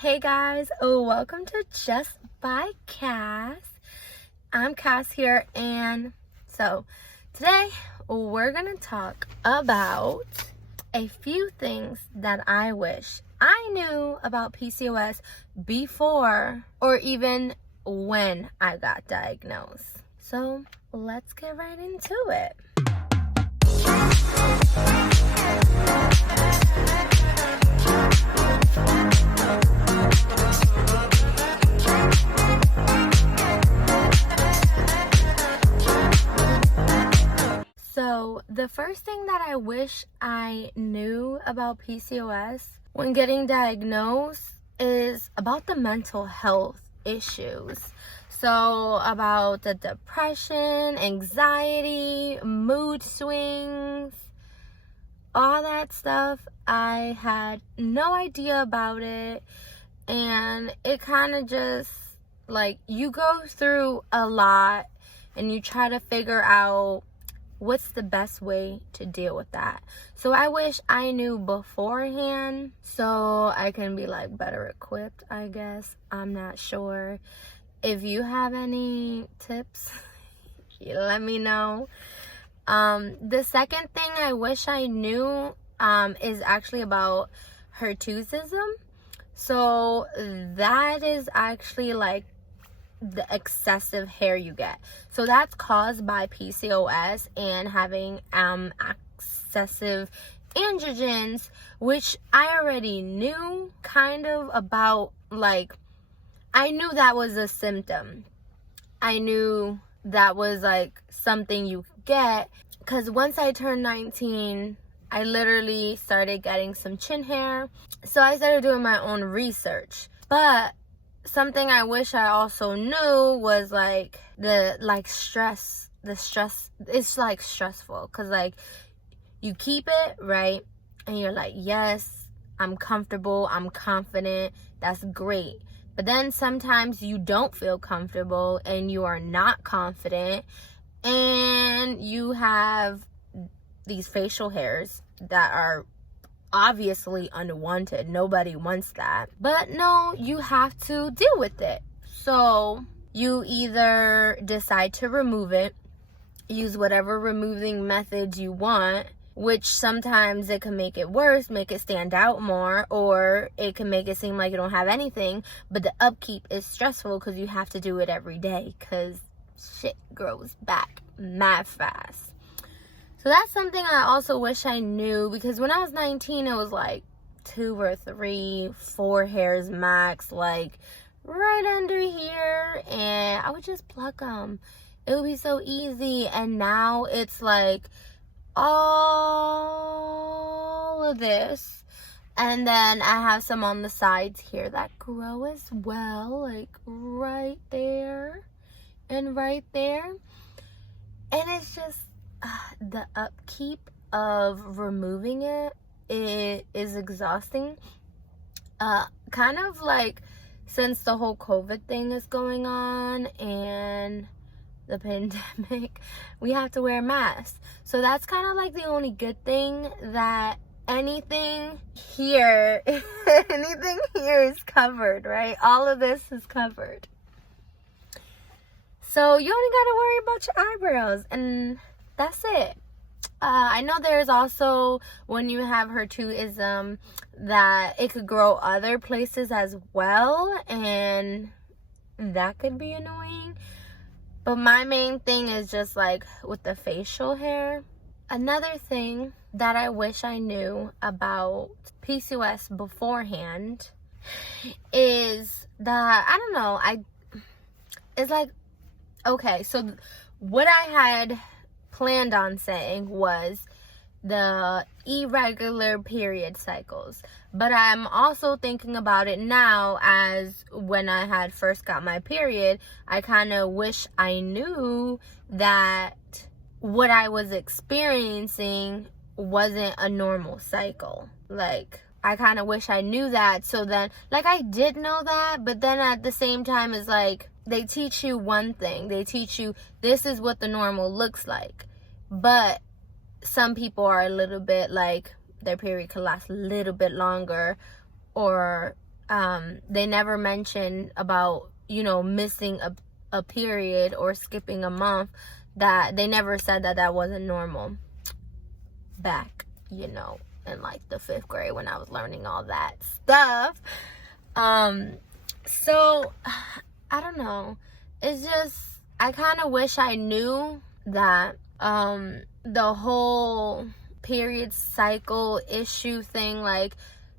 Hey guys, welcome to Just by Kass. I'm Kass here, and so today we're gonna talk about a few things that I wish I knew about PCOS before or even when I got diagnosed. So let's get right into it. So the first thing that I wish I knew about PCOS when getting diagnosed is about the mental health issues. So about the depression, anxiety, mood swings, all that stuff. I had no idea about it, and it kind of just like you go through a lot and you try to figure out what's the best way to deal with that. So I wish I knew beforehand so I can be like better equipped, I guess. I'm not sure. If you have any tips, let me know. The second thing I wish I knew is actually about Hirsutism. So that is actually like the excessive hair you get. So that's caused by PCOS and having excessive androgens, which I already knew kind of about. Like, I knew that was a symptom. I knew that was like something you get, because once I turned 19, I literally started getting some chin hair. So I started doing my own research. But something I wish I also knew was like the stress. It's like stressful because like you keep it right and you're like, yes, I'm comfortable, I'm confident, that's great. But then sometimes you don't feel comfortable and you are not confident, and you have these facial hairs that are obviously unwanted. Nobody wants that. But no, you have to deal with it. So you either decide to remove it, use whatever removing methods you want, which sometimes it can make it worse, make it stand out more, or it can make it seem like you don't have anything, but the upkeep is stressful because you have to do it every day because shit grows back mad fast. So that's something I also wish I knew, because when I was 19, it was like 2 or 3, 4 hairs max, like right under here, and I would just pluck them. It would be so easy. And now it's like all of this, and then I have some on the sides here that grow as well, like right there and right there. And it's just the upkeep of removing it is exhausting. Kind of like since the whole COVID thing is going on and the pandemic, we have to wear masks. So that's kind of like the only good thing, that anything here is covered, right? All of this is covered. So you only got to worry about your eyebrows, and that's it. I know there's also, when you have Hirsutism, that it could grow other places as well, and that could be annoying. But my main thing is just like with the facial hair. Another thing that I wish I knew about PCOS beforehand is that, I don't know, it's like, okay, so what I had planned on saying was the irregular period cycles, but I'm also thinking about it now as when I had first got my period. I kind of wish I knew that what I was experiencing wasn't a normal cycle. Like, I kind of wish I knew that. So then, like, I did know that, but then at the same time, it's like they teach you one thing. They teach you this is what the normal looks like. But some people are a little bit like their period could last a little bit longer, or They never mentioned about, you know, missing a period or skipping a month. That they never said that wasn't normal back, you know, in like the 5th grade when I was learning all that stuff. So I don't know. It's just, I kind of wish I knew that the whole period cycle issue thing, like,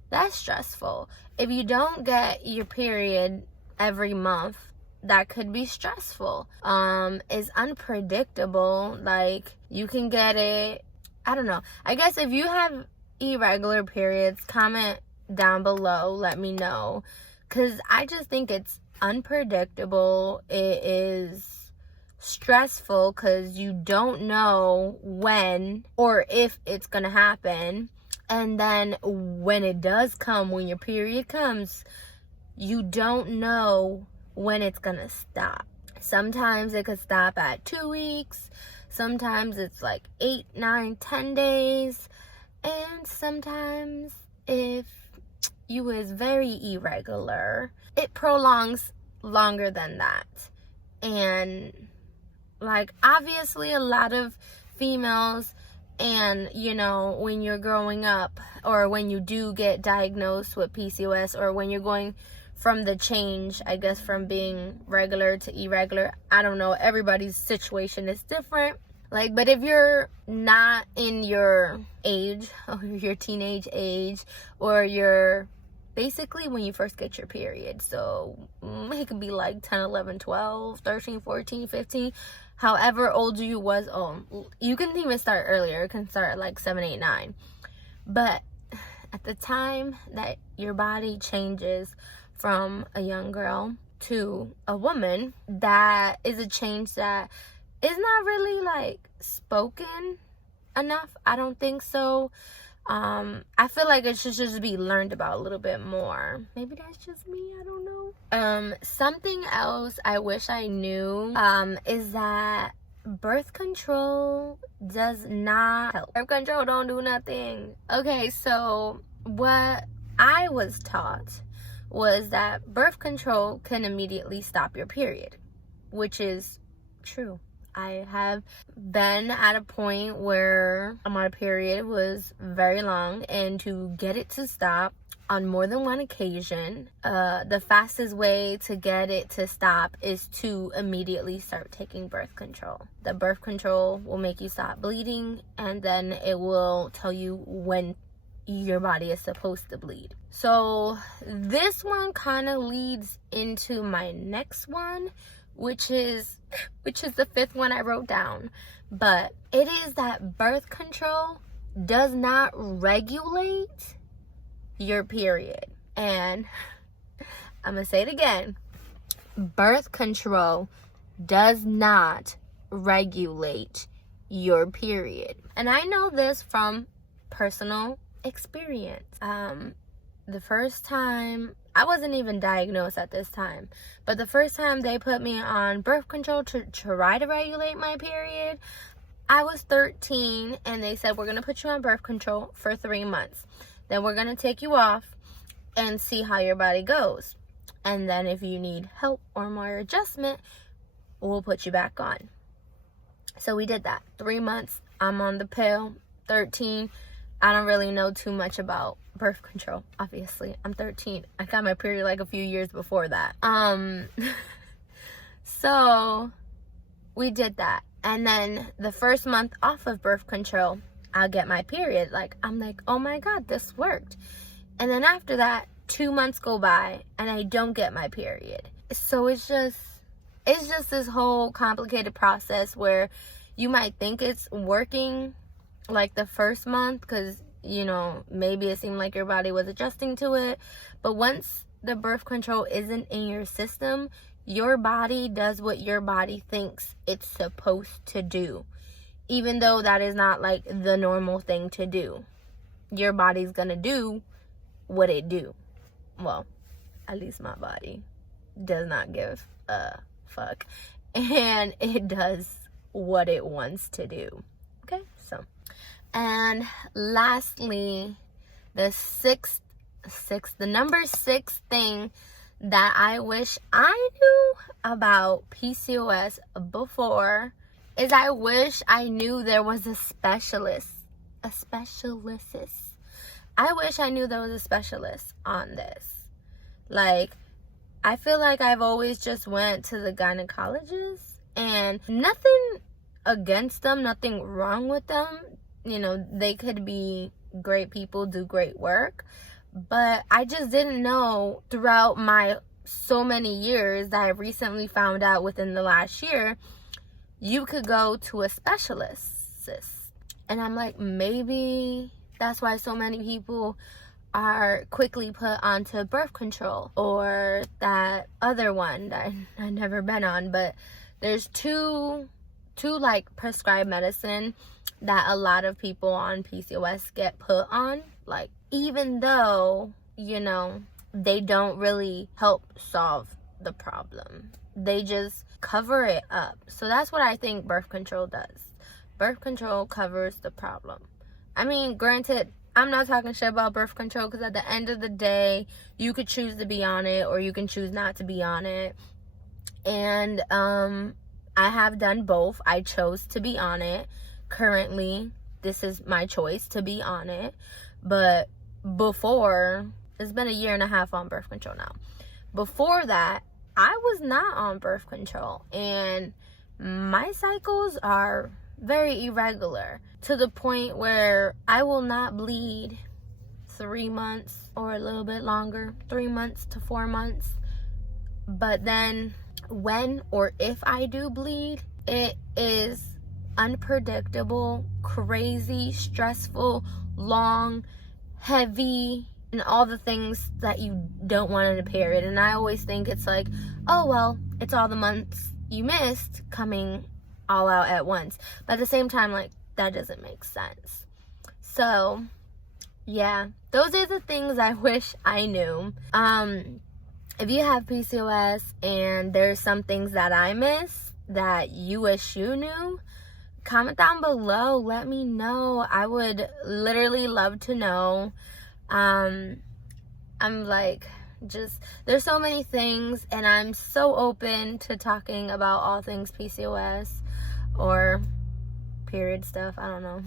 that's stressful. If you don't get your period every month, that could be stressful. It's unpredictable. Like, you can get it, I don't know. I guess if you have irregular periods, comment down below, let me know, because I just think it's unpredictable. It is stressful because you don't know when or if it's gonna happen. And then when it does come, when your period comes, you don't know when it's gonna stop. Sometimes it could stop at 2 weeks, sometimes it's like 8, 9, 10 days, and sometimes if you is very irregular, it prolongs longer than that. And like, obviously a lot of females, and you know, when you're growing up or when you do get diagnosed with PCOS, or when you're going from the change, I guess, from being regular to irregular, I don't know, everybody's situation is different. Like, but if you're not in your age, or your teenage age, or you're basically when you first get your period, so it could be like 10, 11, 12, 13, 14, 15, however old you was. You can even start earlier. It can start at like 7, 8, 9. But at the time that your body changes from a young girl to a woman, that is a change that is not really like spoken enough. I don't think so. I feel like it should just be learned about a little bit more. Maybe that's just me, I don't know. Something else I wish I knew is that birth control does not help. Birth control don't do nothing. Okay, so what I was taught was that birth control can immediately stop your period, which is true. I have been at a point where my period was very long, and to get it to stop on more than one occasion, the fastest way to get it to stop is to immediately start taking birth control. The birth control will make you stop bleeding, and then it will tell you when your body is supposed to bleed. So this one kind of leads into my next one, which is the 5th one I wrote down. But it is that birth control does not regulate your period. And I'm gonna say it again. Birth control does not regulate your period. And I know this from personal experience. The first time, I wasn't even diagnosed at this time, but the first time they put me on birth control to try to regulate my period, I was 13, and they said, we're going to put you on birth control for 3 months. Then we're going to take you off and see how your body goes. And then if you need help or more adjustment, we'll put you back on. So we did that. 3 months, I'm on the pill. 13, I don't really know too much about birth control, obviously. I'm 13. I got my period like a few years before that. So we did that. And then the first month off of birth control, I'll get my period. Like, I'm like, oh my God, this worked. And then after that, 2 months go by and I don't get my period. So it's just this whole complicated process where you might think it's working like the first month, because, you know, maybe it seemed like your body was adjusting to it. But once the birth control isn't in your system, your body does what your body thinks it's supposed to do, even though that is not like the normal thing to do. Your body's gonna do what it do. Well, at least my body does not give a fuck, and it does what it wants to do. Okay, so, and lastly, the 6th the number 6 thing that I wish I knew about PCOS before is I wish I knew there was a specialist. I wish I knew there was a specialist on this. Like, I feel like I've always just went to the gynecologist, and nothing against them, nothing wrong with them. You know, they could be great people, do great work. But I just didn't know throughout my so many years that I recently found out within the last year, you could go to a specialist. And I'm like, maybe that's why so many people are quickly put onto birth control, or that other one that I've never been on. But there's two like prescribed medicine that a lot of people on PCOS get put on, like, even though, you know, they don't really help solve the problem. They just cover it up. So that's what I think birth control does. Birth control covers the problem. I mean, granted, I'm not talking shit about birth control, because at the end of the day, you could choose to be on it or you can choose not to be on it. And I have done both. I chose to be on it. Currently, this is my choice to be on it. But before, it's been 1.5 years on birth control now. Before that, I was not on birth control, and my cycles are very irregular, to the point where I will not bleed 3 months or a little bit longer, 3 months to 4 months. But then when or if I do bleed, it is unpredictable, crazy, stressful, long, heavy, and all the things that you don't want in a period. And I always think it's like, oh well, it's all the months you missed coming all out at once. But at the same time, like, that doesn't make sense. So yeah, those are the things I wish I knew. If you have PCOS and there's some things that I miss that you wish you knew, comment down below, let me know. I would literally love to know. I'm like, just, there's so many things, and I'm so open to talking about all things PCOS or period stuff, I don't know.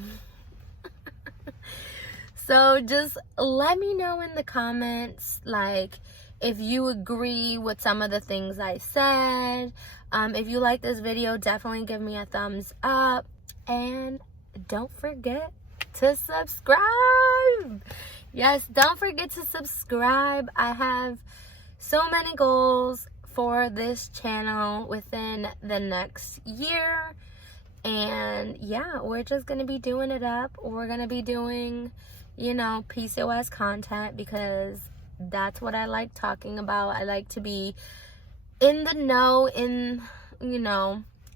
So just let me know in the comments, like, if you agree with some of the things I said. If you like this video, definitely give me a thumbs up, and don't forget to subscribe. Yes, don't forget to subscribe. I have so many goals for this channel within the next year. And yeah, we're just going to be doing it up. We're going to be doing, you know, PCOS content, because that's what I like talking about. I like to be in the know,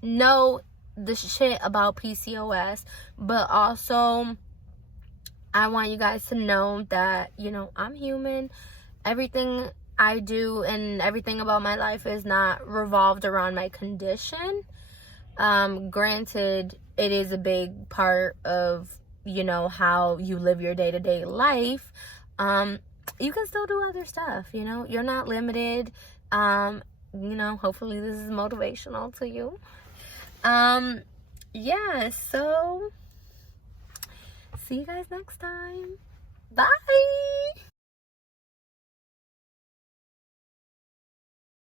know the shit about PCOS, but also I want you guys to know that, you know, I'm human. Everything I do and everything about my life is not revolved around my condition. Granted, it is a big part of, you know, how you live your day-to-day life. You can still do other stuff, you know. You're not limited. You know, hopefully this is motivational to you. Yeah, so see you guys next time. Bye.